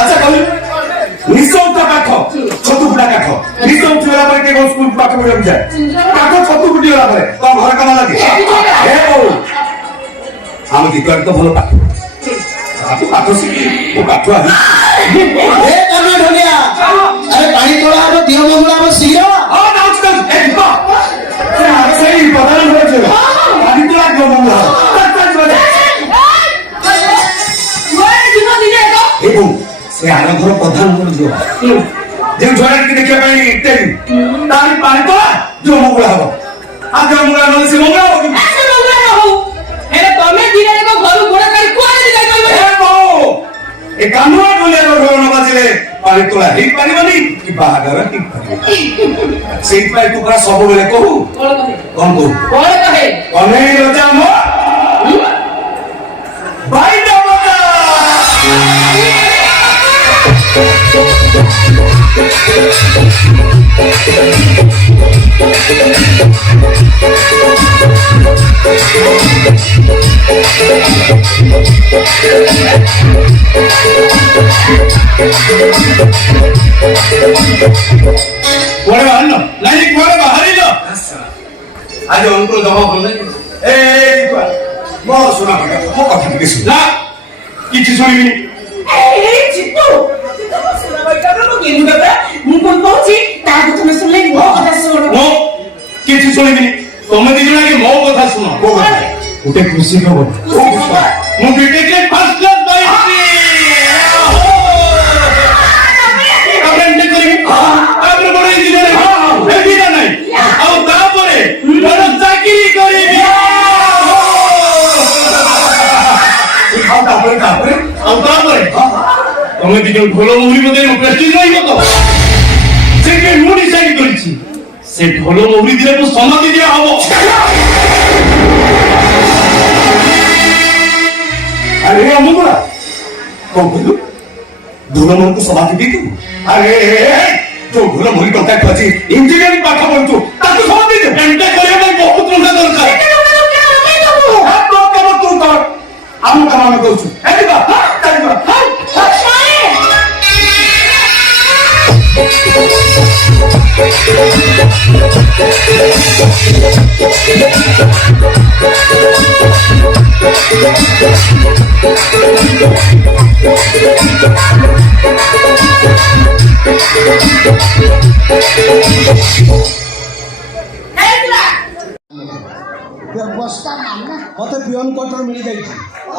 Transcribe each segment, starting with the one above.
अच्छा कहू निशब्द काठ छतु फुटा काठ निशब्द होला पर के स्कूल पाठ पढम जाय काठ छतु फुटी होला पर तो घर काम लागे हे ओ हम की कर तो भलो पाठ आपको काठ सिकी ओ काठ आ ए कमे ढोलिया अरे पानी तोला अब दियो मंगला अब सीरा हां नाच कर ए बा सही बदल हो जे पानी तोला दियो मंगला से आना घर प्रधान कर दियो जे झोड़ा के देखिया पई इत्यादि तारी पानी तो जो मंगला हो आ जो मंगला न से मंगला हो कि ऐसे मंगला न हो हेले तमे दिने को घर घोड़ा कर कोने जाय करबे हे बो ए कानुआ बोले रो न बाजिले पानी तोला ही पारिबनी कि बाहागर ठीक पारिबो सेई पाई तू पूरा सब बेले कहू कोन कहे कने रजा मो भाई देवता कोड़े बाहर लो नहीं कोड़े बाहर ही लो आज उनको दवा बोले ए मो सुना मो कथा के सुना किछि सुनिबी ए चित्तू सुना बैठा रो गेलु बाबा मु कोन कहूची ता तुम सुनले मो कथा सुनो मो किछि सुनिबी तमे दिना के मो कथा सुनो को कथा उठे खुशी खबर मु बेटे के फर्स्ट क्लास बाईसी अपने करी अपने बड़े इंजीनियर ए बिना नहीं और तापरे बड़ चाकरी करी और तापरे तमे दिजन ढोल मुहुरी मते प्रेस्टिज नहीं मत से के मु डिसाइड करिछि से ढोल मुहुरी दिले तो समाधि दिया हबो अरे अमुरा कोन कहलु ढोल मुहुरी को समाधि दी तू अरे जो ढोल मुहुरी कांटेक्ट अछि इंजीनियरिंग पाठ पढतु ताकू समाधि दे एंटे करिया भाई बहुत टंका दरकार तो केम तू कर हम काम कहू एबा तारिबा बस्ता मानना मत पियन क्वार्टर मिल गई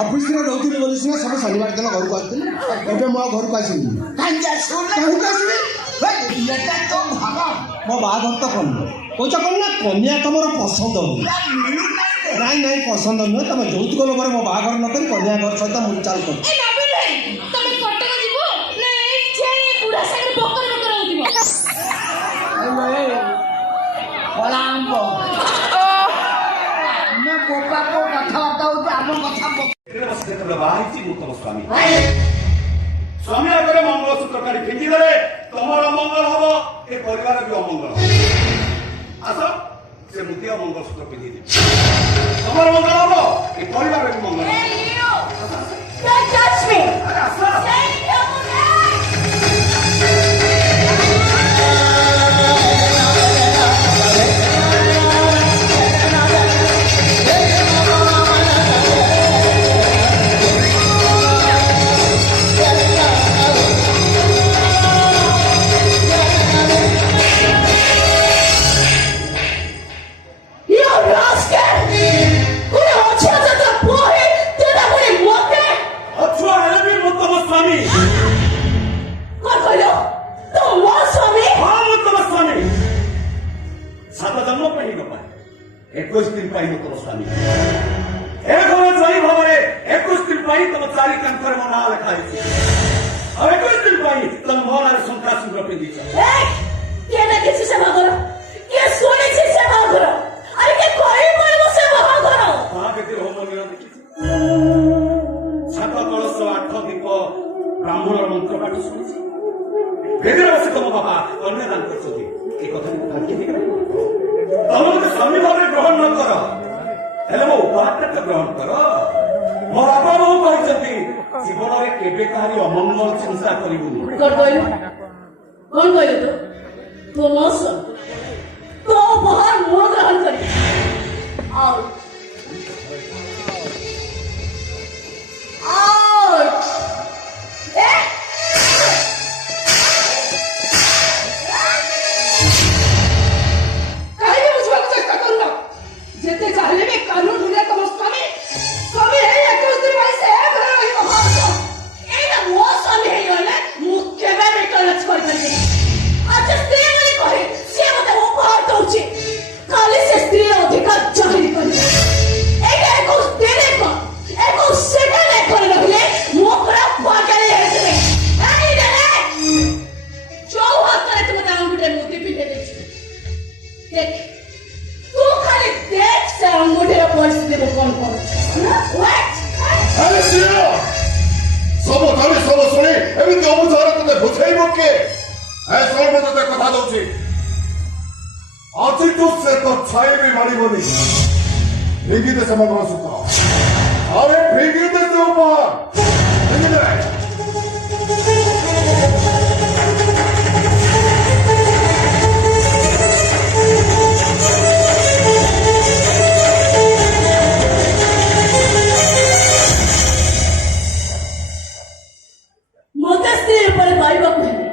ऑफिस रे रहउथिले बोली सिना सब शनिवार दिन घर को आथिले एबे मो घर को आसी कांजा सुन कांजा लेटा तो भागा मो बाघर तो कोन कोचा कोन ना कन्या तमरो पसंद हो ନାଇଁ ନାଇଁ ପସନ୍ଦ ନୁହେଁ ତମେ ଯୌତୁକ ଲୋଭରେ ମୋ ବାହାଘର ନ କରି କନ୍ୟା ଘର ସହିତ ମୁଁ ଚାଲ କର ଏ ନବୀନ ଭାଇ ତମେ କଟକ ଯିବ ନା ଏଇଠି ବୁଢା ସାଙ୍ଗରେ ବକର ବକର ହଉଥିବ କଳାମ୍ବ ଆମେ ବୋପାକୁ କଥାବାର୍ତ୍ତା ହଉଛି ଆମ କଥା ଯେତେବେଳେ ବାହା ହେଇଛି ମୁଁ ତମ ସ୍ୱାମୀ ସ୍ୱାମୀ ଆଗରେ ମଙ୍ଗଳସୂତ୍ର କାଢି ଫିଙ୍ଗିଦେଲେ ତମର ଅମଙ୍ଗଳ ହବ ଏ ପରିବାର ବି ଅମଙ୍ଗଳ ହବ ଆସ ସେ ମୁଦିଆ ମଙ୍ଗଳସୂତ୍ର ପିନ୍ଧିଦେବି ତମର ମଙ୍ଗଳ ହବ ଏ ପରିବାର ବି ମଙ୍ଗଳ ହବ Hey you! Don't touch me! ଆରେ ଆସ Hey you! You rascal! Kuna ochata ta pohe, tena kune mote! ଅଛୁଆ ହେଲେ ବି ମୁଁ ତମ ସ୍ୱାମୀ Kau kaya? Tu mo swami? ହଁ ମୁଁ ତମ ସ୍ୱାମୀ ସାତ ଜନ୍ମ ପାଇଁ ନ ପାଏ 21 ଦିନ ପାଇଁ ମୁଁ ତମ ସ୍ୱାମୀ ଏ ଘର ଜୟୀ ଭାବରେ 21 ଦିନ ପାଇଁ ତମ ଚାରି କାନ୍ଥରେ ମୋ ନାଁ ଲେଖା ହେଇଛି ଆଉ 21 ଦିନ ପାଇଁ ତମ ମୋ ନାଁରେ ଶଙ୍ଖାସିନ୍ଦୁର ପିନ୍ଧିଛ Hey! Kiye na kisi se magoro? Kiye suni si se magoro? Are kiye koi paribo se magoro? ମହାବେଦୀର ହୋମ ନିର ଦେଖିଛି ସାତ କଳସ ଆଠ ଦୀପ ବ୍ରାହ୍ମଣର ମନ୍ତ୍ର ପାଠ ଶୁଣିଛି ବେଦୀରେ ବସି ତମ ବାପା କନ୍ୟାଦାନ କରିଛନ୍ତି ଏ କଥା ମୁଁ ଭାଗ୍ୟ ଦେଇପାରିବ ତମେ ମୋତେ ସ୍ୱାମୀ ଭାବରେ ଗ୍ରହଣ ନ କର ହେଲେ ମୋ ଉପହାରଟା ଗ୍ରହଣ କର ମୋ ବାପା ବୋଉ କହିଛନ୍ତି ଜୀବନରେ କେବେ କାହାରି ଅମଙ୍ଗଳ ଚିନ୍ତା କରିବୁନି Kau kaya? Kau kaya tu? Tu mo swami? Tu bahar mo grahan kari? Out! Out! Eh! काही बुझवायला चेष्टा करू नका जेथे चालले मी कानून दुनिया तम स्वामी स्वामी हे एकच दिन पैसे हे घर रही महाराज ଏଇଟା ମୋ ସ୍ୱାମୀ ହେଇଗଲେ ମୁଁ କେବେ ବି ଟଏଲେଟ୍ କରିପାରିବିନି ଆଚ୍ଛା ସ୍ତ୍ରୀ ବୋଲି କହି ସିଏ ମୋତେ ଉପହାର ଦଉଛି କାଲି ସେ ସ୍ତ୍ରୀର ଅଧିକାର ଜାହିର କରିବ ଏଇଟା 21 ଦିନ 21 ସେକେଣ୍ଡ କରି ରହିଲେ ମୁଁ ପୁରା ପାଗଳ ହେଇଯିବି ଏଇଟା ଯୋଉ ହାତରେ ତୁ ମୋତେ ଆଙ୍ଗୁଠିରେ ମୁଦି ପିନ୍ଧେଇ ଦେଇଛୁ ଦେଖ ତୁ ଖାଲି ଦେଖ ସେ ଆଙ୍ଗୁଠିର ପରିସ୍ଥିତିକୁ କଣ କରୁଛୁ What? ଆରେ ସିଏ ସବୁ ଧରି ସବୁ ଶୁଣି ଏମିତି ଅବୁଝାରେ ତତେ ବୁଝେଇବ କିଏ ଏ ଶୁଣ ମୁଁ ତତେ କଥା ଦଉଛି ଆଜିଠୁ ସେ ତ ଛାଇ ବି ମାରିବନି ଫିଙ୍ଗିଦେ ସେ ମଙ୍ଗଳସୂତ୍ର ଆରେ ଫିଙ୍ଗିଦେ ସେ ଉପହାର ଫିଙ୍ଗିଦେ ମୋତେ ସ୍ତ୍ରୀ ଉପରେ ପାଇବାକୁ ହେଲେ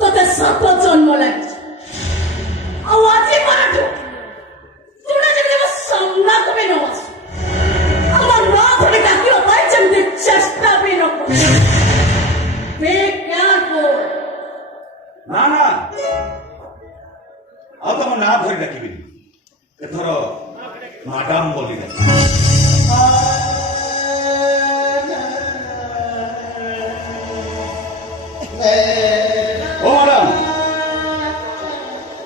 ତୋତେ 7 ଜନ୍ମ ଲାଗିଛି ଆଉ ଆଜି ପରଠୁ ତୁମେ ଯେମିତି ମୋ ସାମ୍ନାକୁ ବି ନ ଆସୁ ଆଉ ମୋ ନାଁ ଧରି ଡାକିବା ପାଇଁ ଯେମିତି ଚେଷ୍ଟା ବି ନ କରୁ Be careful! ନା ନା ଆଉ ତମ ନାଁ ଧରି ଡାକିବିନି ଏଥର ମାଡାମ ବୋଲି ଡାକିବି ଓ ମ୍ୟାଡାମ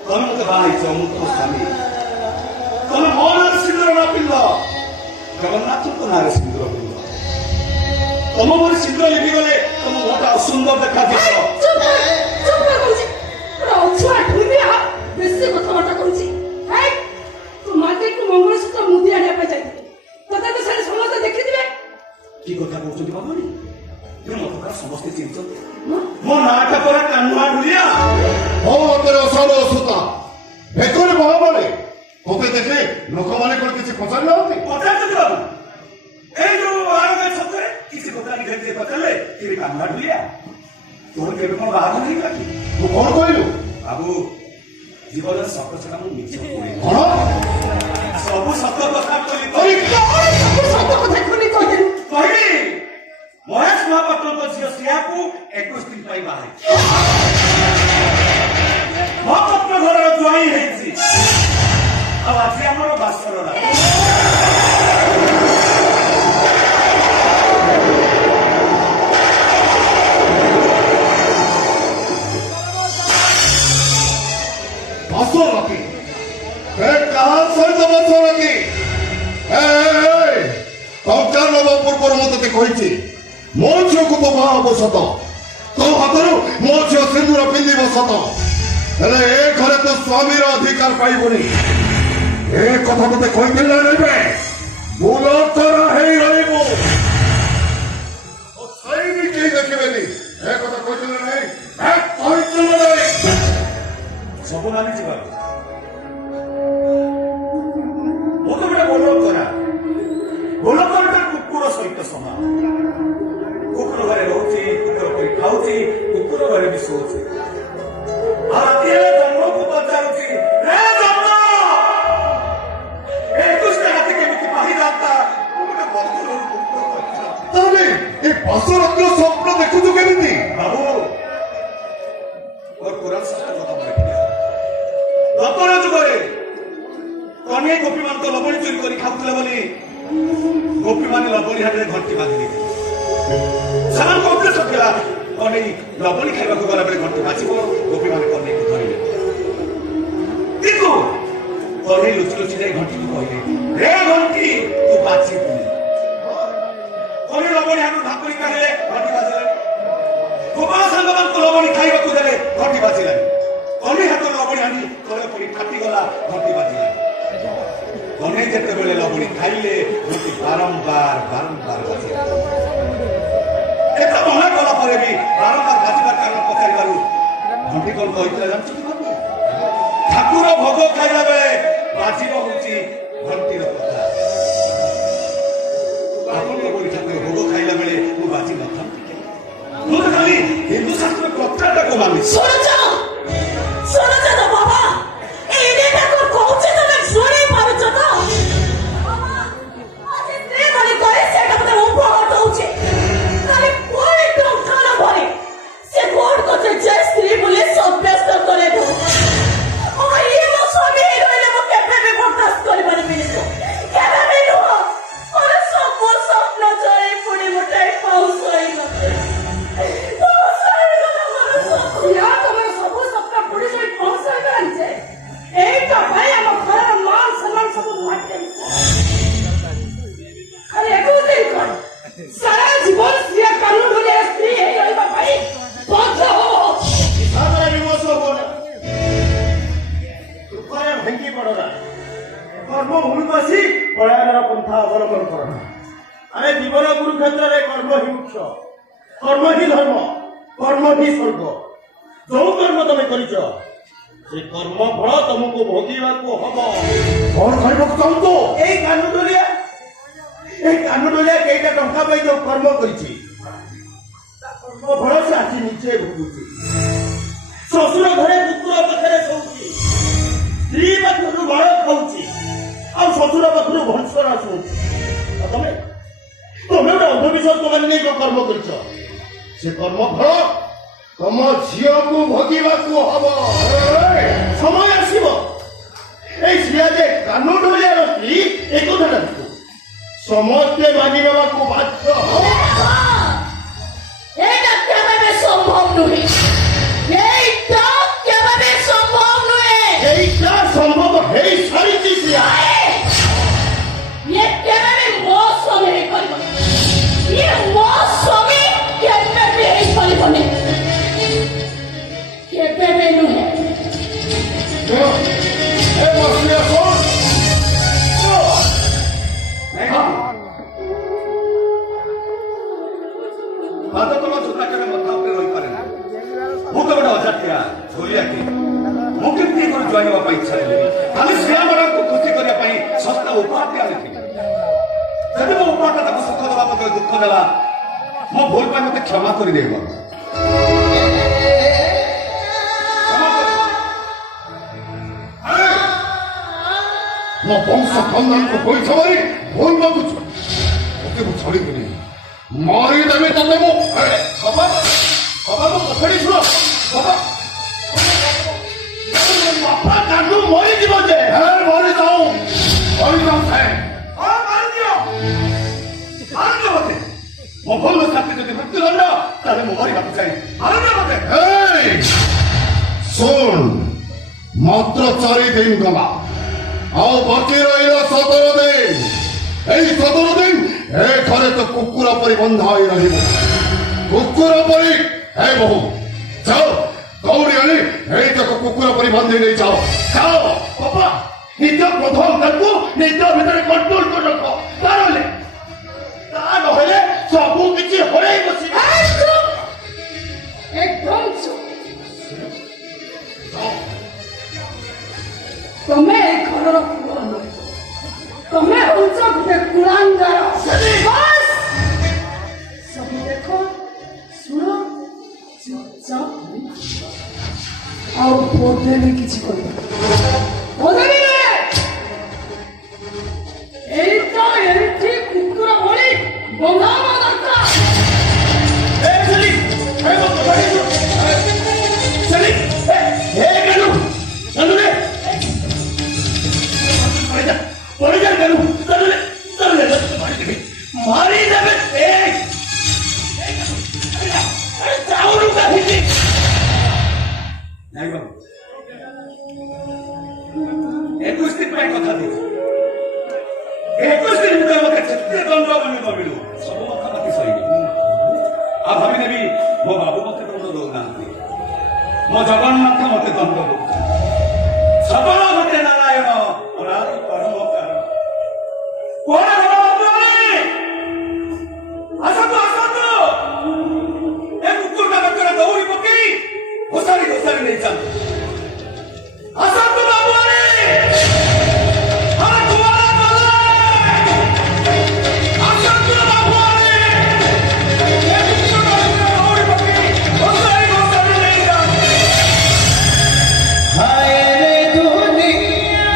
ତମେ ମତେ ବାହା ହେଇଛ ମୁଁ ତମ ସ୍ୱାମୀ ତମେ ମୋ ନାଁରେ ସିନ୍ଦୁର ନ ପିନ୍ଧ ଜଗନ୍ନାଥଙ୍କ ନାଁରେ ସିନ୍ଦୁର ପିନ୍ଧ ତମ ମୋର ସିନ୍ଦୁର ଲିଭିଗଲେ ତମ ମୁହଁଟା ଅସୁନ୍ଦର ଦେଖାଯିବ ଚୁପ କରୁଛି ଅଛୁଆ ଢୁଲିଆ ବେଶୀ କଥାବାର୍ତ୍ତା କରୁଛି ହେ ତୁ ମାର୍କେଟକୁ ମଙ୍ଗଳସୂତ୍ର ମୁଦି ଆଣିବା ପାଇଁ ଯାଇଥିଲି ତତେ ତ ସେଠି ସମସ୍ତେ ଦେଖିଥିବେ କି କଥା କହୁଛନ୍ତି ବାବାନି ମତେ ସମସ୍ତେ ଚିନ୍ହିଛନ୍ତି ମୋ ନାଁଟା ପରା କାହ୍ନୁଆ ଢୁଲିଆ ହଁ ତୋର ଅସାର ଅସୁତା ବେକରେ ମହାବଳେ ତତେ ଦେଖିଲେ ଲୋକମାନେ କଣ କିଛି ପଚାରି ନାହାନ୍ତି ପଚାରୁଛନ୍ତି ବାବୁ ଏଇ ଯୋଉ ବାହାଘର ସତରେ କିଛି କଥା ଘେରି ପଚାରିଲେ କି କାହ୍ନୁଆ ଢୁଲିଆ ତୋର କେବେ କଣ ବାହାଘର ହେଇଗଲା କି ତୁ କଣ କହିଲୁ ବାବୁ ଜୀବନରେ ସତ ସେଟା ମୁଁ ମିଛ କୁହେ କଣ ସବୁ ସତ କଥା ବୋଲି ଆରେ ସବୁ ସତ କଥା ଖୋଲି କହିଦେଲୁ କହିବି ମହେଶ ମହାପାତ୍ରଙ୍କ ଝିଅ ଶ୍ରେୟାକୁ 21 ଦିନ ପାଇଁ ବାହା ହେଇଛି ମହାପାତ୍ର ଘରର ଜ୍ୱାଇଁ ହେଇଛି ଆଉ ଆଜି ଆମର ବାସର ରାତି ଝିଅକୁ ତ ବାହା ହବ ସତ, ତୋ ହାତରୁ ମୋ ଝିଅ ସିନ୍ଦୁର ପିନ୍ଧିବ ସତ, ହେଲେ ଏ ଘରେ ତ ସ୍ୱାମୀର ଅଧିକାର ପାଇବନି। ଏ କଥା ତତେ କହିଥିଲି ନା ରହିବେ, ବୁଲତର ହେଇ ରହିବୁ, ଛାଇବି କେହି ଦେଖିବେନି। ଏ କଥା କହିଥିଲେ ନାହିଁ, କହିଥିଲେ ନାହିଁ। ସବୁ ମାନିଛି ବାବୁ। ମୁଁ ତ ଗୋଟେ ବୋଲ କରା, ବୋଲ କରାଟା କୁକୁର ସହିତ ସମାନ। କୁକୁର ଘରେ ରହୁଛି, କୁକୁର କରି ଖାଉଛି, କୁକୁର ଘରେ ବି ଶୋଉଛି। ଆଉ ରାତି ହେଲେ ଜନ୍ମକୁ ପଚାରୁଛି, ରେ ଜନ୍ମ, 21ଟା ରାତି କେମିତି ପାହିଯାନ୍ତା। ମୁଁ ଗୋଟେ ବନ୍ଧୁର କୁକୁର କରିଥାନ୍ତି। ତାହେଲେ ଏ ପାଶରତ୍ନ ସ୍ୱପ୍ନ ଦେଖୁଛୁ କେମିତି? ବାବୁ, ମୋର ପୁରାଣ ଶାସ୍ତ୍ର କଥା ମନେ ପଡ଼ିଲା। ଦତର ଯୁଗରେ କନ୍ୟା ଗୋପୀମାନଙ୍କ ଲବଣୀ ଚୋରି କରି ଖାଉଥିଲେ ବୋଲି ଗୋପୀମାନେ ଲବଣୀ ହାଟରେ ଘଣ୍ଟି ବାନ୍ଧି ଦେଇଥିଲେ। ସେମାନଙ୍କ ଉଦ୍ଦେଶ୍ୟ ଥିଲା କନେଇ ଲବଣୀ ଖାଇବାକୁ ଗଲାବେଳେ ଘଣ୍ଟି ବାଜିବ, ଗୋପୀମାନେ କନେଇକୁ ଧରିବେ। କିନ୍ତୁ କନେଇ ଲୁଚି ଲୁଚି ଯାଇ ଘଣ୍ଟିକୁ କହିଲେ, ରେ ଘଣ୍ଟି ତୁ ବାଜିବୁ। କନେଇ ଲବଣୀ ହାଟରୁ ଧାକୁରି କାଢିଲେ, ଘଣ୍ଟି ବାଜିଲାନି। ଗୋପାଳ ସାଙ୍ଗମାନଙ୍କୁ ଲବଣୀ ଖାଇବାକୁ ଦେଲେ, ଘଣ୍ଟି ବାଜିଲାନି। କନେଇ ହାତରୁ ଲବଣୀ ଆଣି ତଳେ ପଡ଼ି ଫାଟିଗଲା, ଘଣ୍ଟି ବାଜିଲାନି। କନେଇ ଯେତେବେଳେ ଲବଣୀ ଖାଇଲେ, ଘଣ୍ଟି ବାରମ୍ବାର ବାଜିଲା। ଏତେ ମନା କଲା ପରେ ବି ବାରମ୍ବାର ବାଜିବାର କାରଣ ପଚାରିବାରୁ ଘଣ୍ଟି କଣ କହିଥିଲା ଜାଣିଛନ୍ତି ବାବୁ? ଠାକୁର ଭୋଗ ଖାଇଲା ବେଳେ ବାଜିବ ହଉଛି ଘଣ୍ଟିର କଥା। ଆପଣଙ୍କ ବୋଲି ଠାକୁର ଭୋଗ ଖାଇଲା ବେଳେ ମୁଁ ବାଜି ନଥାନ୍ତି। ମୁଁ ତ ଖାଲି ହିନ୍ଦୁ ଶାସ୍ତ୍ର କଥାଟାକୁ ମାନିଛି। ଶୁଣୁଛ ତ ବାବା, ଏଇ ଠାକୁର କହୁଛି ତମେ ଶୁଣି ପାରୁଛ ତ? ବାବା, ଆଜି ସ୍ତ୍ରୀ ମାନେ କହେ ସେଟା ମତେ ଉପହାର ଦଉଛି। ଖାଲି କୋଡ଼ି ଟଙ୍କା ନ ଭରେ ସେ କୋର୍ଟ କଚେ ଯେ ସ୍ତ୍ରୀ ବୋଲି ସବ୍ୟସ୍ତ করে ଦଉ। ଇଏ ମୋ ସ୍ୱାମୀ ହେଇ ରହିଲେ ମୁଁ କେବେ ବି ବରଦାସ୍ତ କରିପାରିବିନି। କେବେ ବି ନୁହଁ। ମୋର ସବୁ ସ୍ୱପ୍ନ ଜଳି ପୋଡ଼ି ଗୋଟାଏ ପାଉଁଶ ହେଇଗଲା। ଇଆ ତମର ସବୁ ସ୍ୱପ୍ନ ପୋଡ଼ି ଜଳି ପାଉଁଶ ହେଇଗଲାଣି ଯେ ଏଇଟା ପାଇଁ ଆମ ଘରର ମାନ ସମ୍ମାନ ସବୁ ମାଟିରେ ମିଶା। ଖାଲି ଏକୁଦିନ କଣ ସାରା ଜୀବନ ସ୍ତ୍ରୀ କାନୁନ ଭଳିଆ ସ୍ତ୍ରୀ ହେଇ ରହିବା ପାଇଁ ବାଧ୍ୟ ହବ। ଭେଙ୍ଗି ପଡନା, କର୍ମ ଭୂମିକୁ ଆସି ପଳାୟନର ପନ୍ଥା ଅବଲମ୍ବନ କରନା। ଆରେ ଜୀବନ କୁରୁକ୍ଷେତ୍ରରେ କର୍ମ ହିଁ ମୁଖ୍ୟ, କର୍ମ ହିଁ ଧର୍ମ, କର୍ମ ହିଁ ସ୍ୱର୍ଗ। ଯୋଉ କର୍ମ ତମେ କରିଛ ସେ କର୍ମ ଫଳ ତମକୁ ଭୋଗିବାକୁ ହବ। କଣ କରିବାକୁ ଚାହୁଁଛୁ? ଏଇ କାନୁଡୋଲିଆ କେଇଟା ଟଙ୍କା ପାଇଁ ଯୋଉ କର୍ମ କରିଛି ତା କର୍ମ ଫଳ ସେ ଆଜି ନିଜେ ଭୋଗୁଛି। ଶ୍ୱଶୁର ଘରେ କୁକୁର ପାଖରେ ଶୋଉଛି, ସ୍ତ୍ରୀ ପାଖରୁ ମାଳ ଖାଉଛି, ଆଉ ଶ୍ୱଶୁର ପାଖରୁ ଭଂସର ଶୁଣୁଛି। ତମେ ଗୋଟେ ଅନ୍ଧବିଶ୍ୱାସ ମାନେ ନେଇ ଯୋଉ କର୍ମ କରିଛ ସେ କର୍ମ ଫଳ ତମ ଝିଅକୁ ଭୋଗିବାକୁ ହବ। ସମୟ ଆସିବ এই ঝিয়া যে কানু ঢোলিয়ার স্ত্রী এই কথাটা দেখো ସମସ୍ତେ ମାନି ନେବାକୁ ବାଧ୍ୟ। এইটা কেভাবে সম্ভব নয়। এইটা কেভাবে সম্ভব নয়। এইটা সম্ভব হেই সারিছি ঝিয়া। ये केभाবে ମୋ ସ୍ୱାମୀ ହେଇପାରିବନି। ये ମୋ ସ୍ୱାମୀ କେବେ ବି ହେଇପାରିବନି। କେବେ ବି ନୁହେଁ। ଏ ମସିଆ ଶୁଣ, ବାଦ ତମ ଜୋତା କେବେ ମଥା ଉପରେ ରହିପାରେ ନା। ମୁଁ ତ ଗୋଟେ ଅଜାତିଆ ଝୋଲିଆଟି, ମୁଁ କେମିତି ଏ ଘରେ ଜଏନ୍ ହେବା ପାଇଁ ଇଚ୍ଛା ଦେଲି? ଖାଲି ଝିଅମାନଙ୍କୁ ଖୁସି କରିବା ପାଇଁ ଶସ୍ତା ଉପହାରଟି ଆଣିଥିଲି। ଯଦି ମୋ ଉପହାରଟା ତାକୁ ସୁଖ ଦେବା ବଦଳରେ ଦୁଃଖ ଦେଲା, ମୋ ଭୁଲ ପାଇଁ ମତେ କ୍ଷମା କରିଦେବ। ମୋ ବଂଶ ଖାନଦାନକୁ ପଇସା ମାରି ଭୁଲ ମାଗୁଛୁ, ତତେ ମୁଁ ଛାଡ଼ିବିନି, ମାରିଦେବି ତତେ ମୁଁ। ବାପା କଥାଟି ଶୁଣ, ବାପା କାନୁ ମରିଯିବ ଯେ ମରିଯାଉ ମତେ ମୋ ଭଲ ସାଥୀ ଯଦି ମୃତ୍ୟୁଦଣ୍ଡ, ତାହେଲେ ମୁଁ ମରିବାକୁ ଚାହେଁ। ମତେ ଶୁଣ, ମାତ୍ର 4 ଦିନ ଗଲା, ଆଉ ବାକି ରହିଲା 17 ଦିନ। এই 17 দিন এ ঘরে তো কুকুর পরি বন্ধা হয়ে রহিব। बहु जाओ दौड़ी आनी कुकुर पर बांधि नहीं जाओ जाओ बापा निज प्रथम ताकू निज भितर कंट्रोल कर रख ताहले सबू किसी हरई बस एकदम चुप तमे ए घरर पुआ नुह तमे हौच गोटे कुलांगार बस सब देखो सुनो चुपचाप ଆଉ ବୋଧେ ବି କିଛି କରିବ ବୋଧେ ବି ଏଇ ତ ଏଇଠି କୁକୁର ଭଳି ବନ୍ଧାମ ଦରକାର मारी देवे एकुश दिन में कथा दे 21 दिन में मते छत्तीस दंड बनी मिलू सब मखा मती सही आ भाभी भी मो बाबू मते दंड दो ना मो जगन्नाथ मते दंड दो सबल मते नारायण अनादि परम कर कोण बाबू असतो ए कुकुर का बकरा दौड़ी पकई घोसारी नहीं चल असतो बाबू दुनिया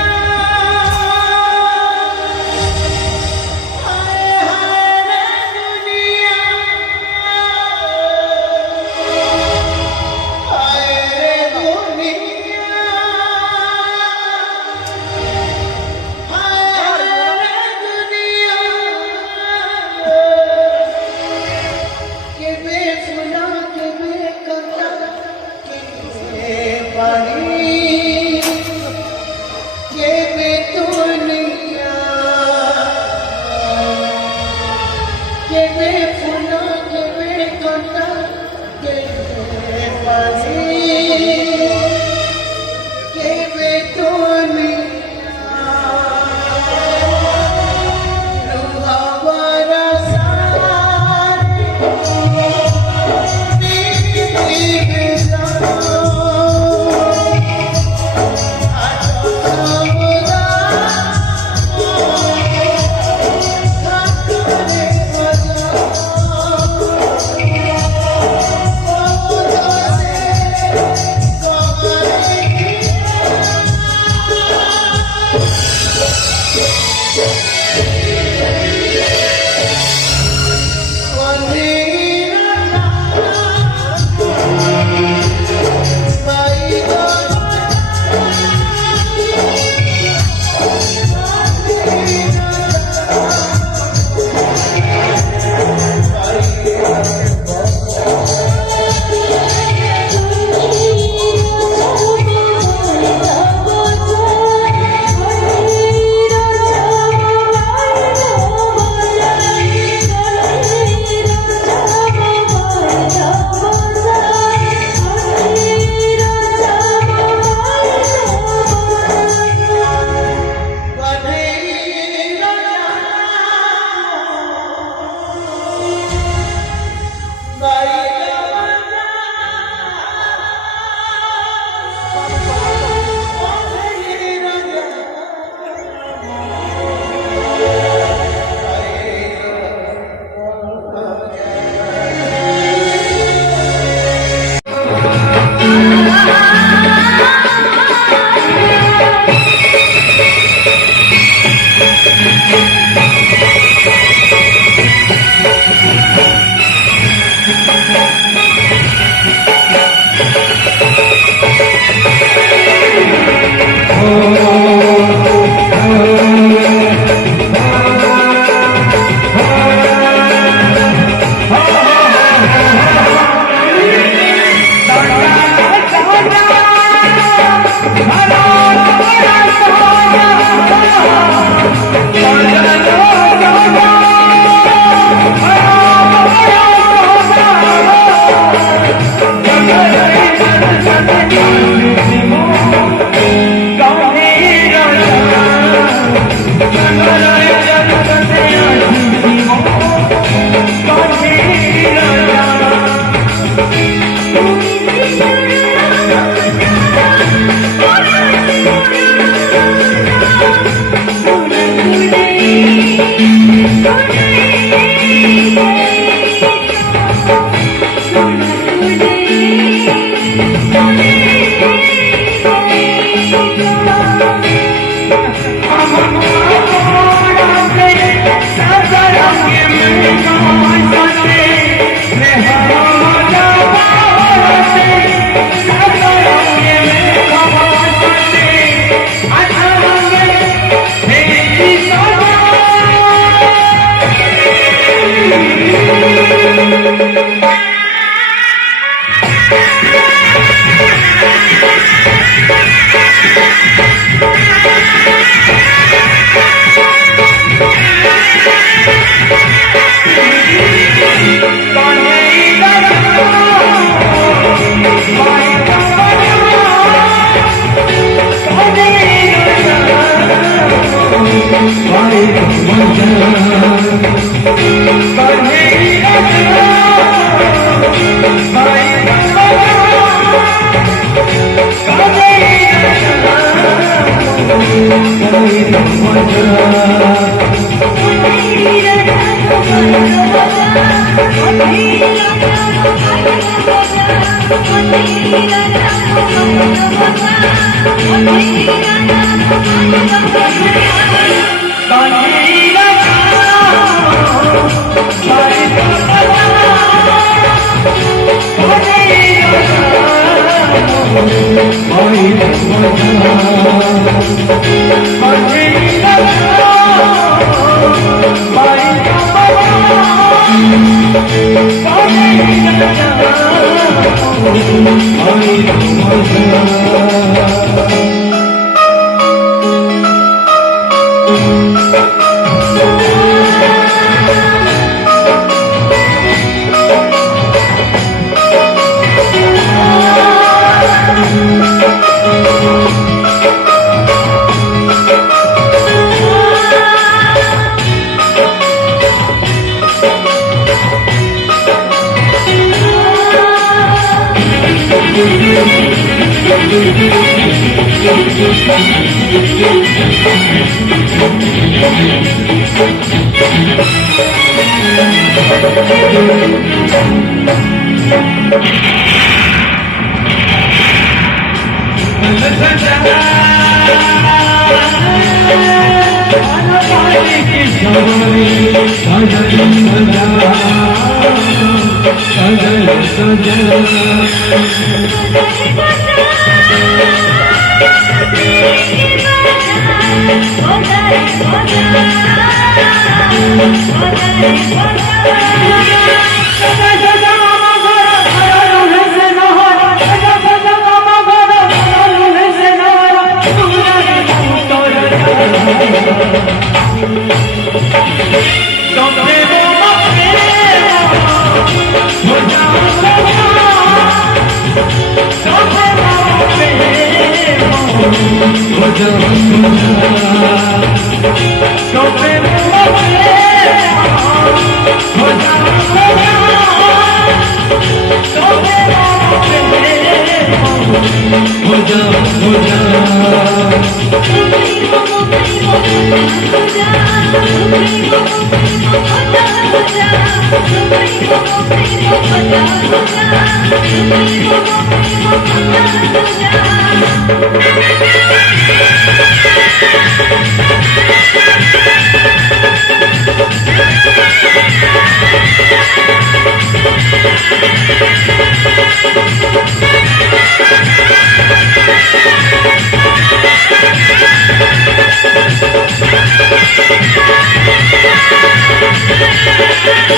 Thank you.